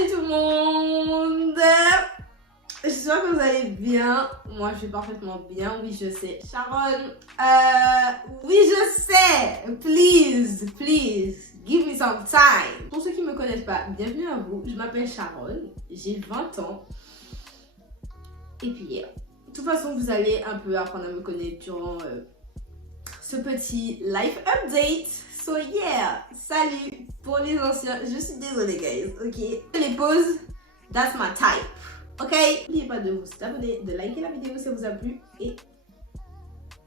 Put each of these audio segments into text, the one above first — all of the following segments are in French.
Salut tout le monde! J'espère que vous allez bien. Moi, je vais parfaitement bien. Oui, je sais. Sharon, oui, je sais. Please, give me some time. Pour ceux qui ne me connaissent pas, bienvenue à vous. Je m'appelle Sharon. J'ai 20 ans. Et puis, yeah. De toute façon, vous allez un peu apprendre à me connaître durant ce petit life update. So, yeah. Salut. Pour les anciens, je suis désolée, guys. Ok. Les pauses, that's my type. Ok, n'oubliez pas de vous abonner, de liker la vidéo si ça vous a plu et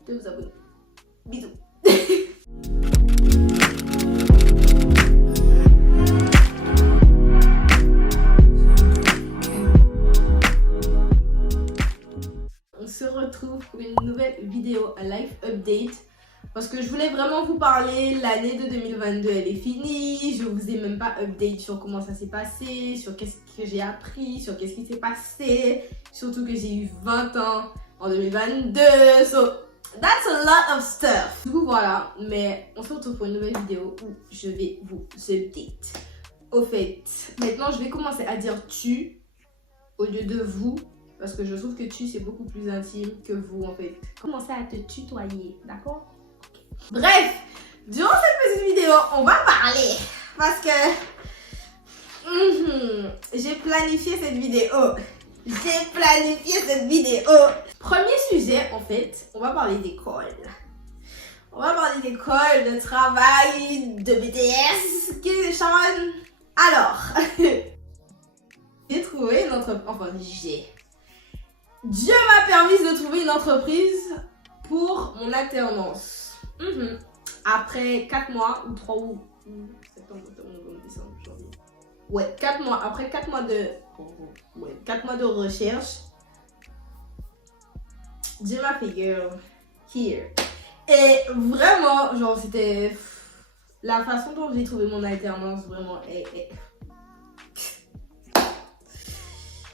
de vous abonner. Bisous. On se retrouve pour une nouvelle vidéo, un life update. Parce que je voulais vraiment vous parler, l'année de 2022 elle est finie, je vous ai même pas update sur comment ça s'est passé, sur qu'est-ce que j'ai appris, sur qu'est-ce qui s'est passé, surtout que j'ai eu 20 ans en 2022, so that's a lot of stuff. Du coup voilà, mais on se retrouve pour une nouvelle vidéo où je vais vous update. Au fait, maintenant je vais commencer à dire tu au lieu de vous, parce que je trouve que tu c'est beaucoup plus intime que vous en fait. Commencez à te tutoyer, d'accord? Bref, durant cette petite vidéo, on va parler parce que j'ai planifié cette vidéo. Premier sujet, en fait, on va parler d'école. On va parler d'école, de travail, de BTS. Qu'est-ce que Sharon? Alors, j'ai trouvé une entreprise. Enfin, Dieu m'a permis de trouver une entreprise pour mon alternance. Après 4 mois ou 3 ou septembre, octobre, novembre, décembre, janvier. Ouais, 4 mois. Après 4 mois de 4 mois de recherche, Dieu m'a fait girl here. Et vraiment, genre c'était la façon dont j'ai trouvé mon alternance vraiment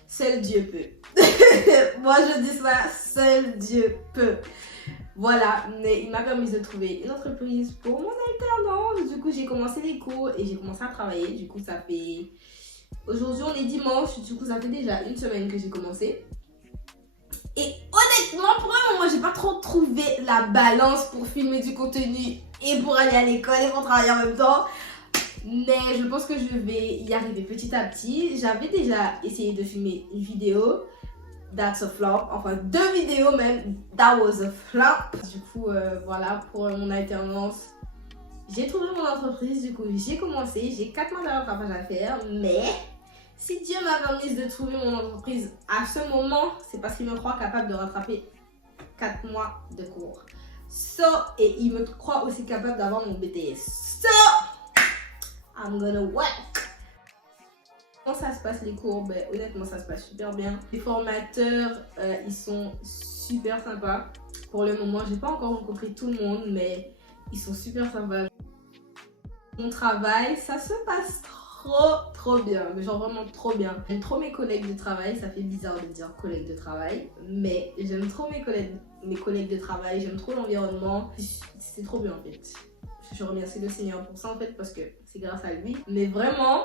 seul Dieu peut. Moi je dis ça, seul Dieu peut. Voilà, mais il m'a permis de trouver une entreprise pour mon alternance. Du coup, j'ai commencé les cours et j'ai commencé à travailler. Du coup, ça fait... Aujourd'hui, on est dimanche. Du coup, ça fait déjà une semaine que j'ai commencé. Et honnêtement, pour un moment, j'ai pas trop trouvé la balance pour filmer du contenu et pour aller à l'école et pour travailler en même temps. Mais je pense que je vais y arriver petit à petit. J'avais déjà essayé de filmer une vidéo. That's a flop, enfin 2 vidéos même, that was a flop. Du coup, voilà, pour mon alternance, j'ai trouvé mon entreprise, du coup j'ai commencé, j'ai 4 mois de rattrapage à faire, mais si Dieu m'a permis de trouver mon entreprise à ce moment, c'est parce qu'il me croit capable de rattraper 4 mois de cours. So, et il me croit aussi capable d'avoir mon BTS. So, I'm gonna work. Comment ça se passe les cours? Ben, honnêtement ça se passe super bien. Les formateurs ils sont super sympas. Pour le moment j'ai pas encore rencontré tout le monde mais ils sont super sympas. Mon travail ça se passe trop bien, mais genre vraiment trop bien. J'aime trop mes collègues de travail, ça fait bizarre de dire collègues de travail, mais j'aime trop mes collègues de travail, j'aime trop l'environnement, c'est trop bien en fait. Je remercie le Seigneur pour ça en fait parce que c'est grâce à lui, mais vraiment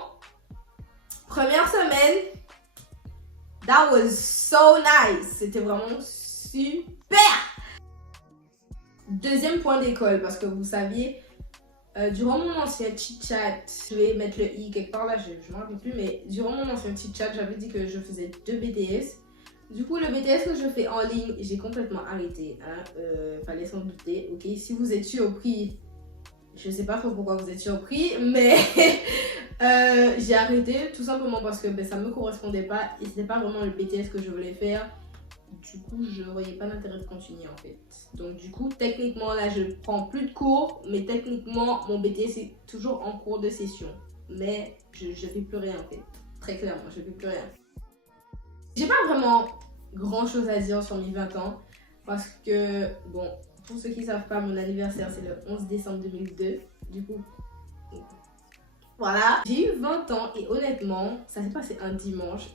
première semaine, that was so nice. C'était vraiment super. Deuxième point d'école, parce que vous saviez, durant mon ancien chit-chat, je vais mettre le i quelque part là, je ne me rappelle plus, mais durant mon ancien chit-chat, j'avais dit que je faisais 2 BTS. Du coup, le BTS que je fais en ligne, j'ai complètement arrêté. Fallait s'en douter, ok. Si vous êtes surpris, je sais pas trop pourquoi vous êtes surpris, mais j'ai arrêté tout simplement parce que ça me correspondait pas et c'était pas vraiment le BTS que je voulais faire. Du coup, je voyais pas l'intérêt de continuer en fait. Donc du coup, techniquement là, je prends plus de cours, mais techniquement, mon BTS est toujours en cours de session. Mais je fais plus rien en fait. Très clairement, je fais plus rien. J'ai pas vraiment grand chose à dire sur mes 20 ans parce que, bon, pour ceux qui savent pas, mon anniversaire c'est le 11 décembre 2002. Du coup, voilà. J'ai eu 20 ans et honnêtement, ça s'est passé un dimanche.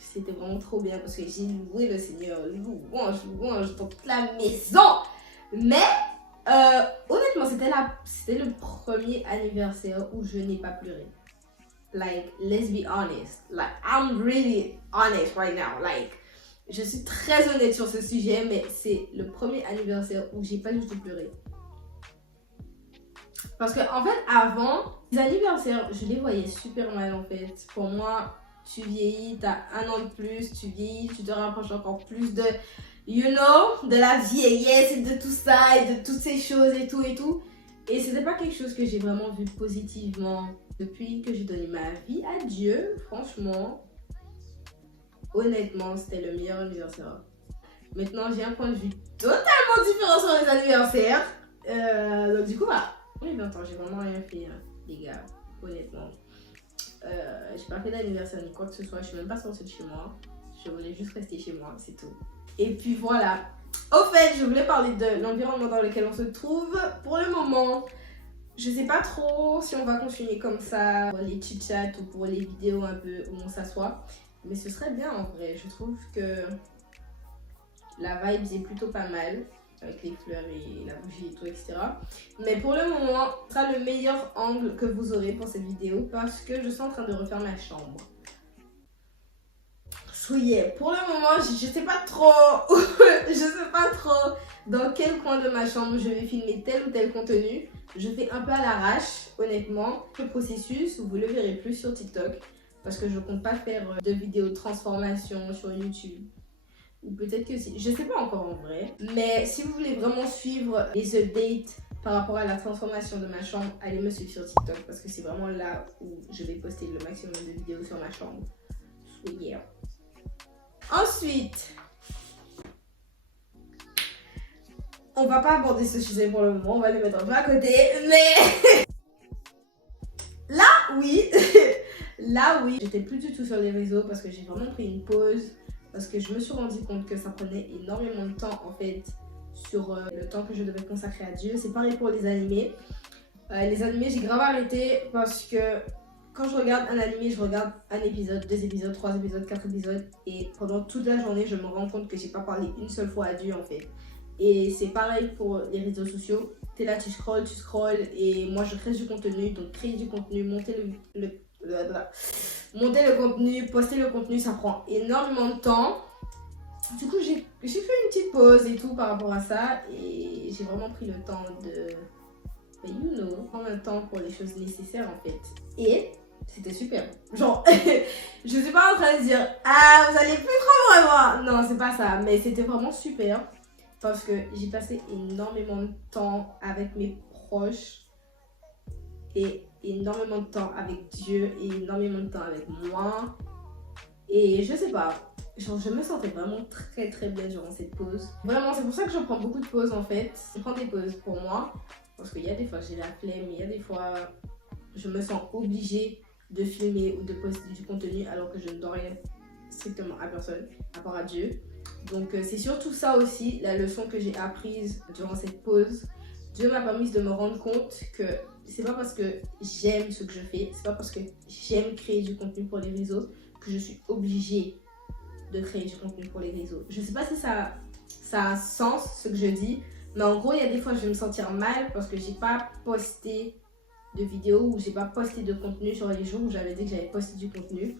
C'était vraiment trop bien parce que j'ai loué le Seigneur, louange dans toute la maison. Mais honnêtement, c'était le premier anniversaire où je n'ai pas pleuré. Like, let's be honest. Like, I'm really honest right now. Like, je suis très honnête sur ce sujet, mais c'est le premier anniversaire où j'ai pas du tout pleuré. Parce que, en fait, avant, les anniversaires, je les voyais super mal, en fait. Pour moi, tu vieillis, t'as un an de plus, tu vieillis, tu te rapproches encore plus de, you know, de la vieillesse et de tout ça, et de toutes ces choses et tout et tout. Et c'était pas quelque chose que j'ai vraiment vu positivement. Depuis que j'ai donné ma vie à Dieu, franchement, honnêtement, c'était le meilleur anniversaire. Maintenant, j'ai un point de vue totalement différent sur les anniversaires. Donc du coup, voilà. Oui, 20 ans, j'ai vraiment rien fait, hein, les gars, honnêtement. J'ai pas fait d'anniversaire ni quoi que ce soit, je suis même pas sortie de chez moi. Je voulais juste rester chez moi, c'est tout. Et puis voilà. Au fait, je voulais parler de l'environnement dans lequel on se trouve. Pour le moment, je sais pas trop si on va continuer comme ça pour les chit-chats ou pour les vidéos un peu où on s'assoit. Mais ce serait bien en vrai. Je trouve que la vibe est plutôt pas mal. Avec les fleurs et la bougie et tout, etc. Mais pour le moment, ce sera le meilleur angle que vous aurez pour cette vidéo parce que je suis en train de refaire ma chambre. So yeah, pour le moment, je sais pas trop, je sais pas trop dans quel coin de ma chambre je vais filmer tel ou tel contenu. Je fais un peu à l'arrache, honnêtement. Le processus, vous le verrez plus sur TikTok parce que je compte pas faire de vidéos de transformation sur YouTube. Ou peut-être que si, je sais pas encore en vrai. Mais si vous voulez vraiment suivre les updates par rapport à la transformation de ma chambre, allez me suivre sur TikTok parce que c'est vraiment là où je vais poster le maximum de vidéos sur ma chambre. So yeah. Ensuite, on va pas aborder ce sujet pour le moment, on va le mettre un peu à côté, mais là oui, là oui, j'étais plus du tout sur les réseaux parce que j'ai vraiment pris une pause. Parce que je me suis rendu compte que ça prenait énormément de temps en fait sur le temps que je devais consacrer à Dieu. C'est pareil pour les animés. Les animés, j'ai grave arrêté parce que quand je regarde un animé, je regarde un épisode, 2 épisodes, 3 épisodes, 4 épisodes. Et pendant toute la journée, je me rends compte que j'ai pas parlé une seule fois à Dieu en fait. Et c'est pareil pour les réseaux sociaux. T'es là, tu scrolls. Et moi, je crée du contenu. Donc, créer du contenu, monter le contenu, poster le contenu, ça prend énormément de temps. Du coup, j'ai fait une petite pause et tout par rapport à ça. Et j'ai vraiment pris le temps de, prendre un temps pour les choses nécessaires en fait. Et c'était super. Genre, je suis pas en train de dire, ah, vous allez plus trop me revoir. Non, c'est pas ça. Mais c'était vraiment super. Parce que j'ai passé énormément de temps avec mes proches. Et énormément de temps avec Dieu et énormément de temps avec moi. Et je sais pas, genre je me sentais vraiment très très bien durant cette pause. Vraiment, c'est pour ça que je prends beaucoup de pauses en fait. Je prends des pauses pour moi parce qu'il y a des fois j'ai la flemme, il y a des fois je me sens obligée de filmer ou de poster du contenu alors que je ne dois rien strictement à personne, à part à Dieu. Donc c'est surtout ça aussi, la leçon que j'ai apprise durant cette pause. Dieu m'a permis de me rendre compte que c'est pas parce que j'aime ce que je fais, c'est pas parce que j'aime créer du contenu pour les réseaux que je suis obligée de créer du contenu pour les réseaux. Je sais pas si ça a un sens ce que je dis, mais en gros il y a des fois je vais me sentir mal parce que j'ai pas posté de vidéos ou j'ai pas posté de contenu sur les jours où j'avais dit que j'avais posté du contenu.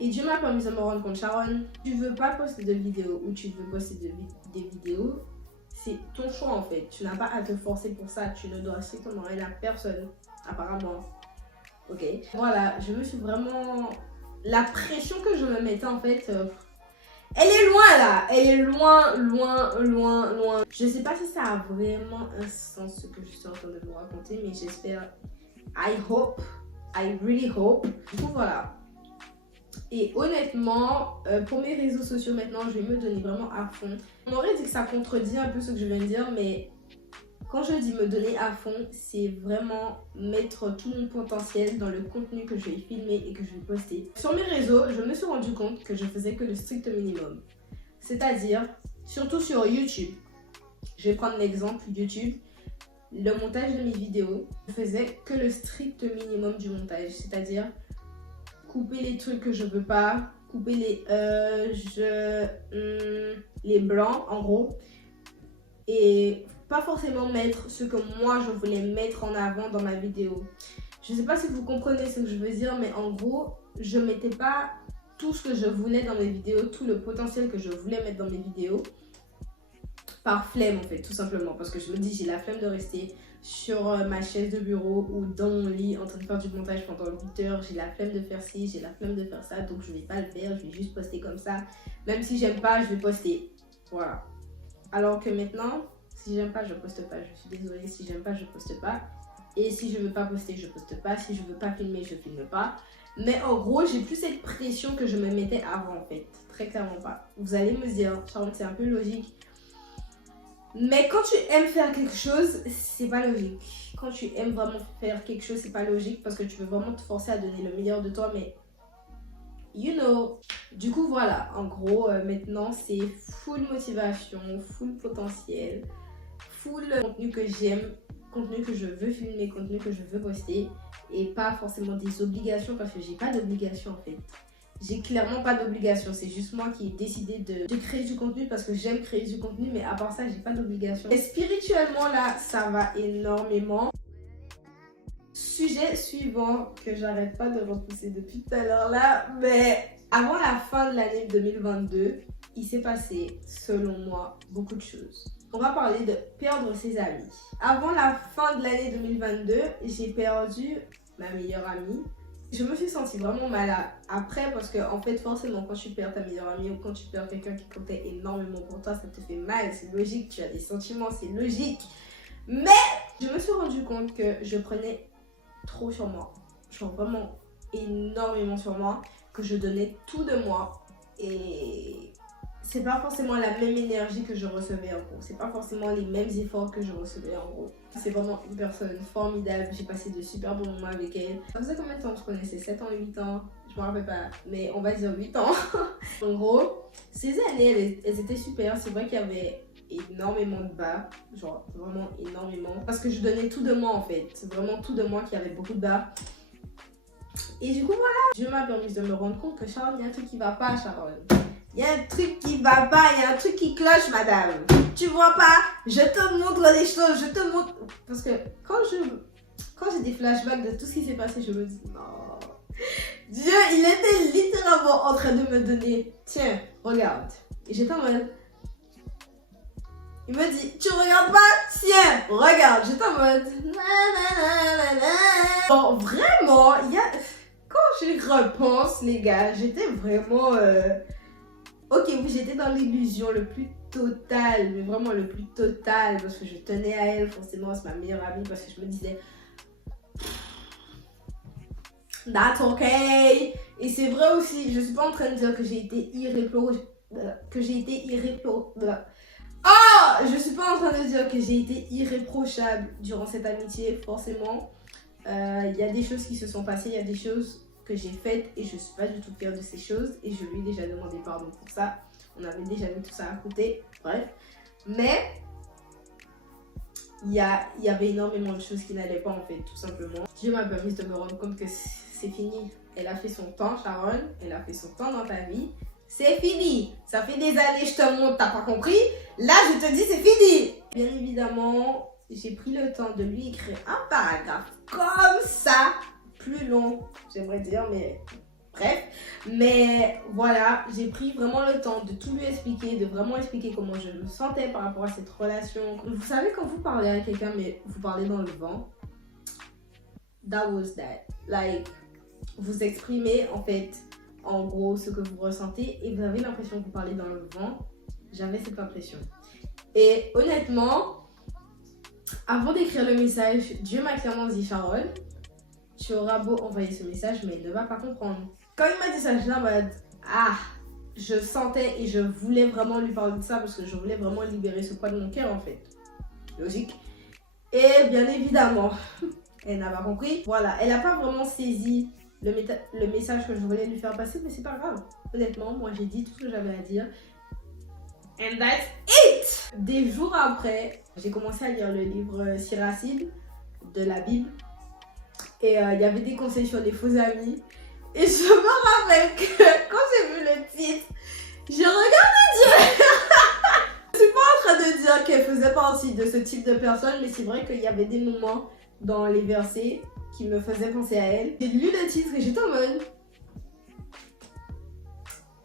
Et Dieu m'a permis de me rendre compte, Sharon, tu veux pas poster de vidéos ou tu veux poster des vidéos, c'est ton choix en fait. Tu n'as pas à te forcer pour ça. Tu ne dois strictement rien à personne, apparemment. Ok. Voilà, je me suis vraiment... La pression que je me mettais en fait, elle est loin là. Elle est loin. Je sais pas si ça a vraiment un sens ce que je suis en train de vous raconter, mais j'espère. I really hope. Du coup, voilà. Et honnêtement, pour mes réseaux sociaux maintenant, je vais me donner vraiment à fond. On aurait dit que ça contredit un peu ce que je viens de dire, mais quand je dis me donner à fond, c'est vraiment mettre tout mon potentiel dans le contenu que je vais filmer et que je vais poster. Sur mes réseaux, je me suis rendu compte que je faisais que le strict minimum. C'est-à-dire, surtout sur YouTube. Je vais prendre l'exemple YouTube. Le montage de mes vidéos, je faisais que le strict minimum du montage. C'est-à-dire, couper les trucs que je veux pas, couper les blancs en gros, et pas forcément mettre ce que moi je voulais mettre en avant dans ma vidéo. Je sais pas si vous comprenez ce que je veux dire, mais en gros, je mettais pas tout ce que je voulais dans mes vidéos, tout le potentiel que je voulais mettre dans mes vidéos, par flemme en fait, tout simplement. Parce que je me dis, j'ai la flemme de rester sur ma chaise de bureau ou dans mon lit en train de faire du montage pendant 8 heures. J'ai la flemme de faire ci, j'ai la flemme de faire ça, donc je vais pas le faire, je vais juste poster comme ça. Même si j'aime pas, je vais poster. Voilà. Alors que maintenant, si j'aime pas, je poste pas. Je suis désolée, si j'aime pas, je poste pas. Et si je veux pas poster, je poste pas. Si je veux pas filmer, je filme pas. Mais en gros, j'ai plus cette pression que je me mettais avant en fait. Très clairement pas. Vous allez me dire, Charlotte, c'est un peu logique. Mais quand tu aimes faire quelque chose, c'est pas logique. Quand tu aimes vraiment faire quelque chose, c'est pas logique parce que tu veux vraiment te forcer à donner le meilleur de toi, mais you know. Du coup, voilà. En gros, maintenant, c'est full motivation, full potentiel, full contenu que j'aime, contenu que je veux filmer, contenu que je veux poster et pas forcément des obligations parce que j'ai pas d'obligation en fait. J'ai clairement pas d'obligation, c'est juste moi qui ai décidé de créer du contenu parce que j'aime créer du contenu, mais à part ça, j'ai pas d'obligation. Et spirituellement, là, ça va énormément. Sujet suivant que j'arrête pas de repousser depuis tout à l'heure là, mais avant la fin de l'année 2022, il s'est passé, selon moi, beaucoup de choses. On va parler de perdre ses amis. Avant la fin de l'année 2022, j'ai perdu ma meilleure amie. Je me suis sentie vraiment mal après parce que en fait forcément quand tu perds ta meilleure amie ou quand tu perds quelqu'un qui comptait énormément pour toi, ça te fait mal, c'est logique, tu as des sentiments, c'est logique. Mais je me suis rendu compte que je prenais trop sur moi, genre vraiment énormément sur moi, que je donnais tout de moi et c'est pas forcément la même énergie que je recevais en gros, c'est pas forcément les mêmes efforts que je recevais en gros. C'est vraiment une personne formidable, j'ai passé de super bons moments avec elle. Ça faisait combien de temps on se connaissait? 7 ans, 8 ans? Je me rappelle pas, mais on va dire 8 ans. En gros, ces années, elles étaient super. C'est vrai qu'il y avait énormément de bas, genre vraiment énormément. Parce que je donnais tout de moi en fait, c'est vraiment tout de moi qui avait beaucoup de bas. Et du coup voilà, Dieu m'a permis de me rendre compte que Sharon, il y a un truc qui va pas Sharon. Il y a un truc qui va pas, il y a un truc qui cloche, madame. Tu vois pas? Je te montre les choses, je te montre. Parce que quand j'ai des flashbacks de tout ce qui s'est passé, je me dis non. Dieu, il était littéralement en train de me donner. Tiens, regarde. Et j'étais en mode. Il me dit, tu regardes pas? Tiens, regarde. J'étais en mode. Bon, vraiment, quand j'y repense, les gars, j'étais vraiment. Ok, oui, j'étais dans l'illusion le plus total, mais vraiment le plus total, parce que je tenais à elle, forcément, c'est ma meilleure amie, parce que je me disais, that's okay. Et c'est vrai aussi, je suis pas en train de dire que j'ai été irréprochable, je suis pas en train de dire que j'ai été irréprochable durant cette amitié, forcément. Il y a des choses qui se sont passées, il y a des choses que j'ai faites et je suis pas du tout fière de ces choses et je lui ai déjà demandé pardon pour ça. On avait déjà mis tout ça à côté, bref. Mais il y avait énormément de choses qui n'allaient pas en fait, tout simplement. Dieu m'a permis de me rendre compte que c'est fini. Elle a fait son temps, Sharon, elle a fait son temps dans ta vie. C'est fini. Ça fait des années, je te montre, t'as pas compris? Là, je te dis, c'est fini. Bien évidemment, j'ai pris le temps de lui écrire un paragraphe comme ça, plus long, j'aimerais dire, mais bref. Mais voilà, j'ai pris vraiment le temps de tout lui expliquer, de vraiment expliquer comment je me sentais par rapport à cette relation. Vous savez, quand vous parlez à quelqu'un, mais vous parlez dans le vent, that was that. Like, vous exprimez en fait, en gros, ce que vous ressentez et vous avez l'impression que vous parlez dans le vent. J'avais cette impression. Et honnêtement, avant d'écrire le message, Dieu m'a clairement dit, Sharon, tu auras beau envoyer ce message, mais il ne va pas comprendre. Quand il m'a dit ça, je l'ai en mode, je sentais et je voulais vraiment lui parler de ça parce que je voulais vraiment libérer ce poids de mon cœur en fait. Logique. Et bien évidemment, elle n'a pas compris. Voilà, elle n'a pas vraiment saisi le message que je voulais lui faire passer, mais c'est pas grave. Honnêtement, moi j'ai dit tout ce que j'avais à dire. And that's it! Des jours après, j'ai commencé à lire le livre Siracide de la Bible. Et il y avait des conseils sur les faux amis. Et je me rappelle que quand j'ai vu le titre, j'ai regardé Dieu. Je suis pas en train de dire qu'elle faisait partie de ce type de personne, mais c'est vrai qu'il y avait des moments dans les versets qui me faisait penser à elle. J'ai lu le titre et j'étais en mode...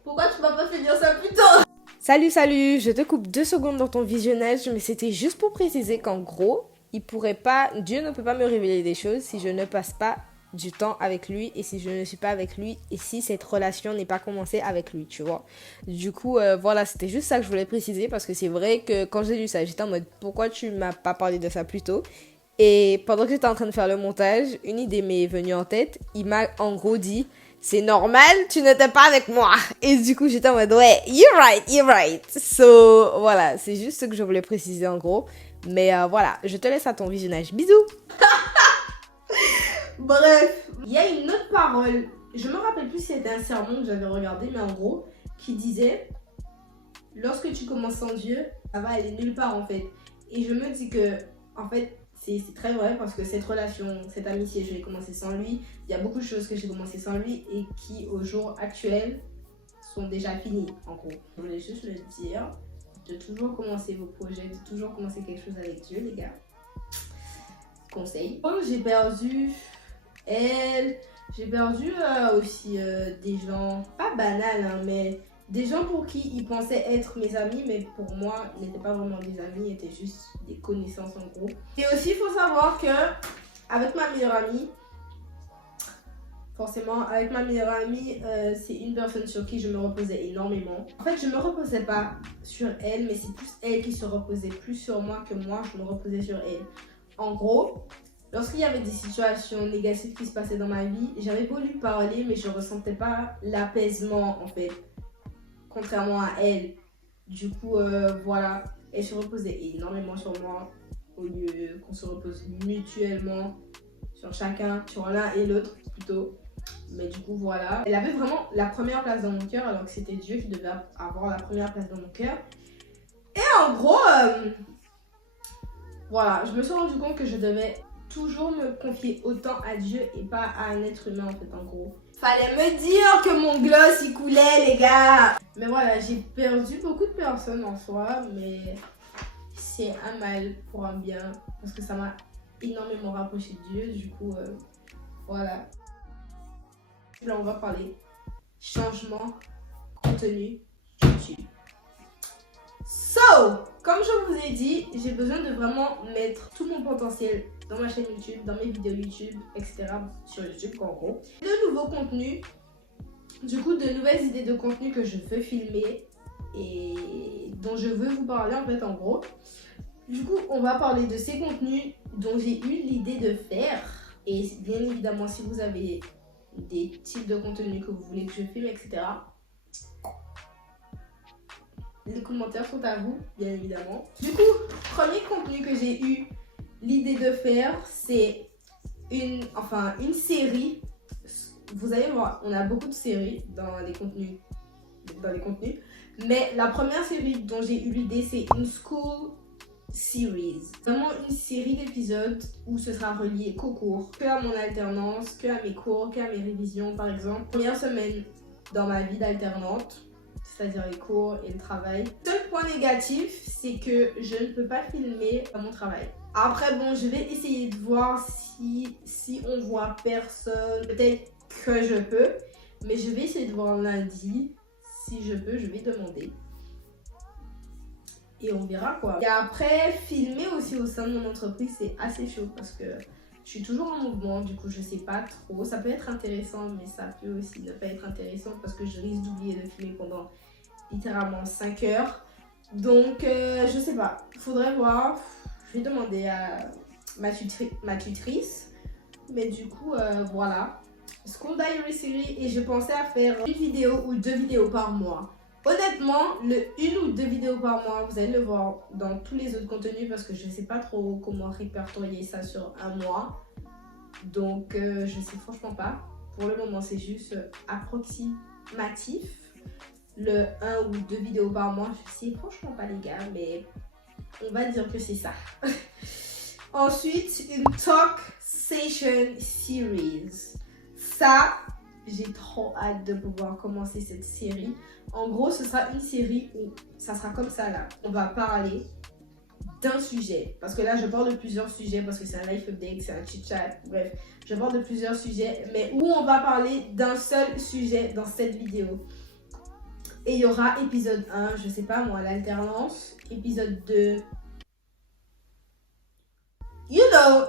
Pourquoi tu m'as pas fait dire ça plus tôt? Salut, je te coupe 2 secondes dans ton visionnage, mais c'était juste pour préciser qu'en gros, Dieu ne peut pas me révéler des choses si je ne passe pas du temps avec lui et si je ne suis pas avec lui et si cette relation n'est pas commencée avec lui, tu vois. Du coup, voilà, c'était juste ça que je voulais préciser parce que c'est vrai que quand j'ai lu ça, j'étais en mode pourquoi tu m'as pas parlé de ça plus tôt? Et pendant que j'étais en train de faire le montage, une idée m'est venue en tête. Il m'a en gros dit c'est normal, tu n'étais pas avec moi. Et du coup, j'étais en mode ouais, you're right. So, voilà, c'est juste ce que je voulais préciser en gros. Mais voilà, je te laisse à ton visionnage. Bisous. Bref, il y a une autre parole, je me rappelle plus si c'était un sermon que j'avais regardé, mais en gros, qui disait lorsque tu commences sans Dieu, ça va aller nulle part en fait. Et je me dis que, en fait, c'est très vrai parce que cette relation, cette amitié, je l'ai commencé sans lui. Il y a beaucoup de choses que j'ai commencé sans lui et qui, au jour actuel, sont déjà finies en gros. Je voulais juste le dire, de toujours commencer vos projets, de toujours commencer quelque chose avec Dieu, les gars. Conseil. Comme j'ai perdu elle, j'ai perdu aussi des gens, pas banals, hein, mais des gens pour qui ils pensaient être mes amis, mais pour moi, ils n'étaient pas vraiment des amis, ils étaient juste des connaissances en gros. Et aussi, il faut savoir que avec ma meilleure amie, forcément, avec ma meilleure amie, c'est une personne sur qui je me reposais énormément. En fait, je me reposais pas sur elle, mais c'est plus elle qui se reposait plus sur moi que moi, je me reposais sur elle. En gros, lorsqu'il y avait des situations négatives qui se passaient dans ma vie, j'avais beau lui parler, mais je ressentais pas l'apaisement en fait, contrairement à elle. Du coup, voilà, elle se reposait énormément sur moi, au lieu qu'on se repose mutuellement sur chacun, sur l'un et l'autre plutôt. Mais du coup, voilà. Elle avait vraiment la première place dans mon cœur, alors que c'était Dieu qui devait avoir la première place dans mon cœur. Et en gros, voilà, je me suis rendu compte que je devais toujours me confier autant à Dieu et pas à un être humain en fait, en gros. Fallait me dire que mon gloss il coulait, les gars. Mais voilà, j'ai perdu beaucoup de personnes en soi, mais c'est un mal pour un bien parce que ça m'a énormément rapproché de Dieu. Du coup, voilà. Là, on va parler changement, contenu, YouTube. So, comme je vous ai dit, j'ai besoin de vraiment mettre tout mon potentiel dans ma chaîne YouTube, dans mes vidéos YouTube, etc. sur YouTube, en gros. De nouveaux contenus, du coup, de nouvelles idées de contenu que je veux filmer et dont je veux vous parler, en fait, en gros. Du coup, on va parler de ces contenus dont j'ai eu l'idée de faire. Et bien évidemment, si vous avez des types de contenus que vous voulez que je filme, etc. Les commentaires sont à vous, bien évidemment. Du coup, premier contenu que j'ai eu l'idée de faire, c'est une série. Vous allez voir, on a beaucoup de séries dans les contenus. Mais la première série dont j'ai eu l'idée, c'est une school series. Vraiment une série d'épisodes où ce sera relié qu'aux cours, que à mon alternance, que à mes cours, que à mes révisions par exemple. Première semaine dans ma vie d'alternante, c'est-à-dire les cours et le travail. Seul point négatif, c'est que je ne peux pas filmer à mon travail. Après bon, je vais essayer de voir si on voit personne. Peut-être que je peux, mais je vais essayer de voir lundi. Si je peux, je vais demander. Et on verra quoi. Et après, filmer aussi au sein de mon entreprise, c'est assez chaud parce que je suis toujours en mouvement, du coup je sais pas trop. Ça peut être intéressant, mais ça peut aussi ne pas être intéressant parce que je risque d'oublier de filmer pendant littéralement 5 heures. Donc je sais pas, faudrait voir. Je vais demander à ma tutrice. Mais du coup, voilà. School Diary Series, et je pensais à faire une vidéo ou 2 vidéos par mois. Honnêtement, une ou 2 vidéos par mois, vous allez le voir dans tous les autres contenus parce que je ne sais pas trop comment répertorier ça sur un mois. Donc, je ne sais franchement pas. Pour le moment, c'est juste approximatif. Le 1 ou 2 vidéos par mois, je ne sais franchement pas les gars, mais on va dire que c'est ça. Ensuite, une Talk Session Series. Ça, j'ai trop hâte de pouvoir commencer cette série. En gros, ce sera une série où ça sera comme ça là. On va parler d'un sujet. Parce que là, je parle de plusieurs sujets, parce que c'est un life update, c'est un chit-chat, bref. Je parle de plusieurs sujets, mais où on va parler d'un seul sujet dans cette vidéo. Et il y aura épisode 1, je sais pas moi, l'alternance. Épisode 2, you know,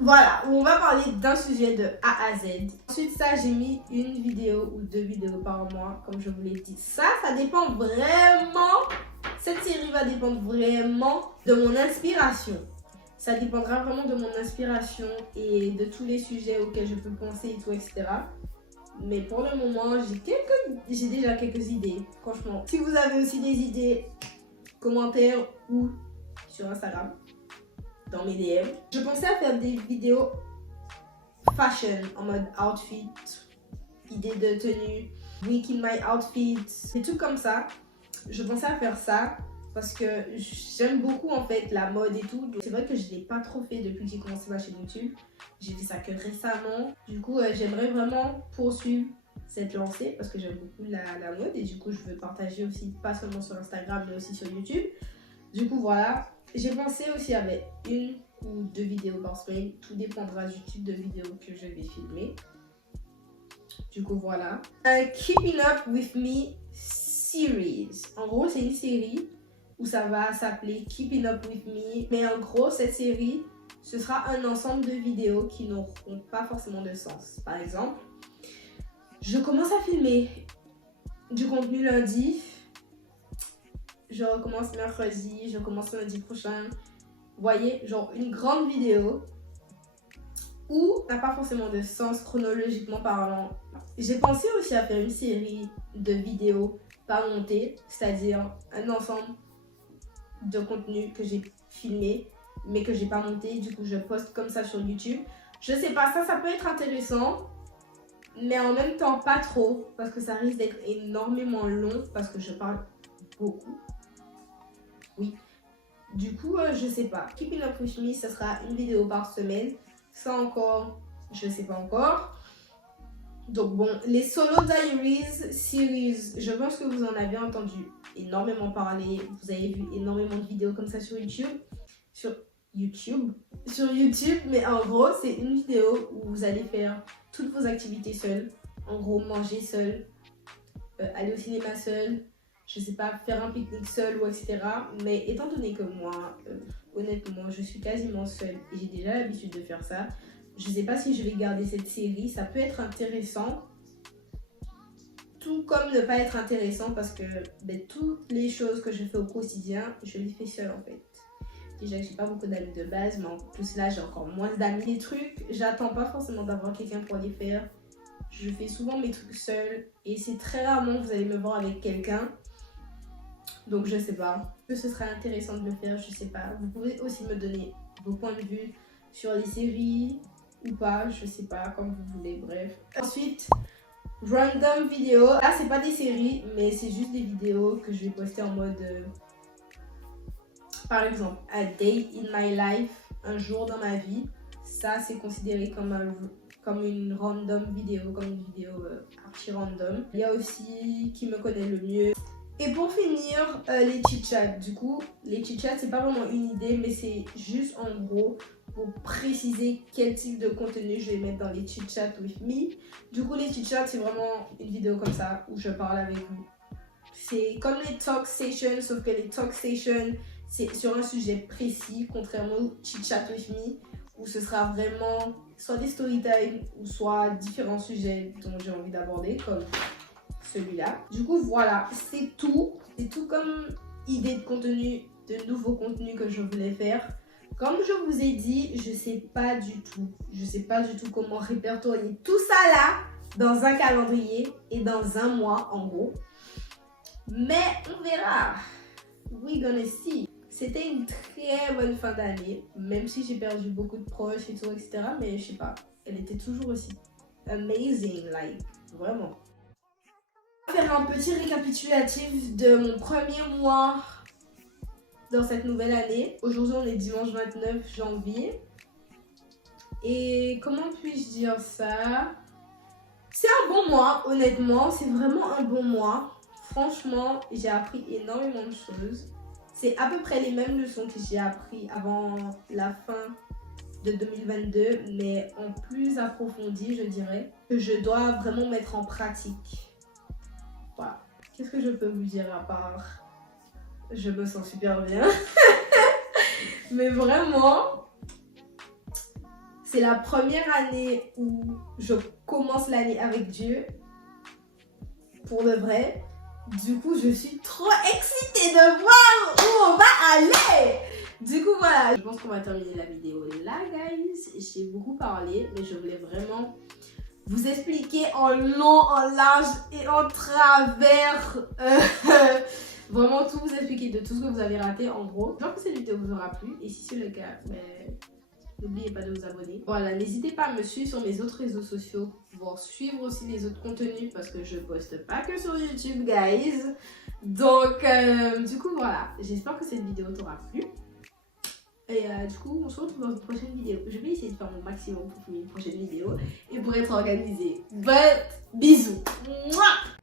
voilà, où on va parler d'un sujet de A à Z. Ensuite, ça, j'ai mis une vidéo ou 2 vidéos par mois, comme je vous l'ai dit. Ça dépend vraiment. Cette série va dépendre vraiment de mon inspiration. Ça dépendra vraiment de mon inspiration et de tous les sujets auxquels je peux penser et tout, etc. Mais pour le moment, j'ai déjà quelques idées, franchement. Si vous avez aussi des idées, commentaires ou sur Instagram, dans mes DM. Je pensais à faire des vidéos fashion, en mode outfit, idées de tenue, week in my outfit, des trucs comme ça. Je pensais à faire ça parce que j'aime beaucoup en fait la mode et tout. C'est vrai que je ne l'ai pas trop fait depuis que j'ai commencé ma chaîne YouTube. J'ai fait ça que récemment. Du coup, j'aimerais vraiment poursuivre cette lancée parce que j'aime beaucoup la mode et du coup, je veux partager aussi, pas seulement sur Instagram mais aussi sur YouTube. Du coup, voilà. J'ai pensé aussi avec 1 ou 2 vidéos par semaine. Tout dépendra du type de vidéo que je vais filmer. Du coup, voilà. Keeping Up With Me Series. En gros, c'est une série où ça va s'appeler Keeping Up With Me. Mais en gros, cette série, ce sera un ensemble de vidéos qui n'auront pas forcément de sens. Par exemple, je commence à filmer du contenu lundi. Je recommence mercredi, je commence lundi prochain. Vous voyez, genre une grande vidéo où ça n'a pas forcément de sens chronologiquement parlant. J'ai pensé aussi à faire une série de vidéos pas montées, c'est-à-dire un ensemble de contenu que j'ai filmé mais que j'ai pas monté. Du coup, je poste comme ça sur YouTube. Je sais pas, ça peut être intéressant, mais en même temps pas trop parce que ça risque d'être énormément long parce que je parle beaucoup. Oui. Du coup, je sais pas. Keeping Up With Me, ça sera une vidéo par semaine. Ça encore, je sais pas encore. Donc bon, les Solo Diaries series, je pense que vous en avez entendu énormément parler. Vous avez vu énormément de vidéos comme ça sur YouTube. Sur YouTube, mais en gros, c'est une vidéo où vous allez faire toutes vos activités seules. En gros, manger seul, aller au cinéma seul, je sais pas, faire un pique-nique seul ou etc. Mais étant donné que moi, honnêtement, je suis quasiment seule et j'ai déjà l'habitude de faire ça, je sais pas si je vais garder cette série. Ça peut être intéressant, tout comme ne pas être intéressant parce que toutes les choses que je fais au quotidien, je les fais seule en fait. Déjà, j'ai pas beaucoup d'amis de base, mais en plus là, j'ai encore moins d'amis. Les trucs, j'attends pas forcément d'avoir quelqu'un pour les faire. Je fais souvent mes trucs seule et c'est très rarement que vous allez me voir avec quelqu'un. Donc je sais pas, que ce serait intéressant de le faire, je sais pas. Vous pouvez aussi me donner vos points de vue sur les séries ou pas, je sais pas, comme vous voulez, bref. Ensuite, random vidéo. Là, c'est pas des séries, mais c'est juste des vidéos que je vais poster en mode... par exemple, a day in my life, un jour dans ma vie. Ça, c'est considéré comme une random vidéo, comme une vidéo archi random. Il y a aussi qui me connaît le mieux. Et pour finir, les chit-chats. Du coup, les chit-chats, c'est pas vraiment une idée, mais c'est juste en gros pour préciser quel type de contenu je vais mettre dans les chit-chats with me. Du coup, les chit-chats, c'est vraiment une vidéo comme ça où je parle avec vous. C'est comme les talk sessions, sauf que les talk sessions, c'est sur un sujet précis, contrairement au chit-chat with me, où ce sera vraiment soit des story time ou soit différents sujets dont j'ai envie d'aborder, comme celui-là. Du coup, voilà, c'est tout. C'est tout comme idée de contenu, de nouveaux contenus que je voulais faire. Comme je vous ai dit, je sais pas du tout comment répertorier tout ça là dans un calendrier et dans un mois en gros. Mais on verra. We gonna see. C'était une très bonne fin d'année, même si j'ai perdu beaucoup de proches et tout, etc. Mais je sais pas, elle était toujours aussi amazing, like, vraiment. On va faire un petit récapitulatif de mon premier mois dans cette nouvelle année. Aujourd'hui, on est dimanche 29 janvier. Et comment puis-je dire ça? C'est un bon mois, honnêtement. C'est vraiment un bon mois. Franchement, j'ai appris énormément de choses. c'est à peu près les mêmes leçons que j'ai appris avant la fin de 2022, mais en plus approfondi, je dirais, que je dois vraiment mettre en pratique. Voilà. Qu'est-ce que je peux vous dire à part je me sens super bien. Mais vraiment, c'est la première année où je commence l'année avec Dieu. Pour de vrai. Du coup, je suis trop excitée de voir où on va aller. Du coup, voilà. Je pense qu'on va terminer la vidéo là, guys. J'ai beaucoup parlé, mais je voulais vraiment vous expliquer en long, en large et en travers. Vraiment tout vous expliquer de tout ce que vous avez raté en gros. J'espère que cette vidéo vous aura plu. Et si c'est le cas, n'oubliez pas de vous abonner. Voilà, n'hésitez pas à me suivre sur mes autres réseaux sociaux. Pour suivre aussi les autres contenus parce que je poste pas que sur YouTube, guys. Donc, du coup, voilà. J'espère que cette vidéo t'aura plu. Et du coup, on se retrouve dans une prochaine vidéo. Je vais essayer de faire mon maximum pour finir une prochaine vidéo et pour être organisée. But, bisous. Mouah.